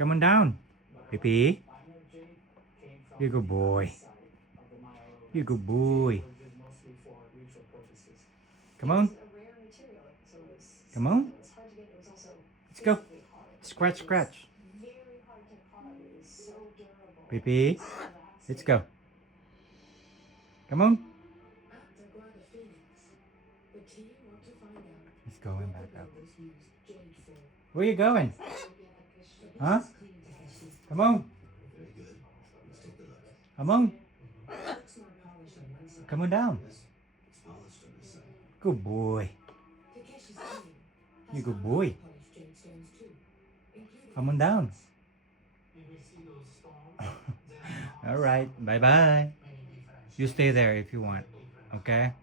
Come on down. Pee-pee. You good boy. You good boy. Come on. Come on. Let's go. Scratch, scratch. Pee-pee. Let's go. Come on. He's going back up. Where you going? Huh? Come on. Come on. Come on down. Good boy. You good boy. Come on down. All right. Bye-bye. You stay there if you want. Okay?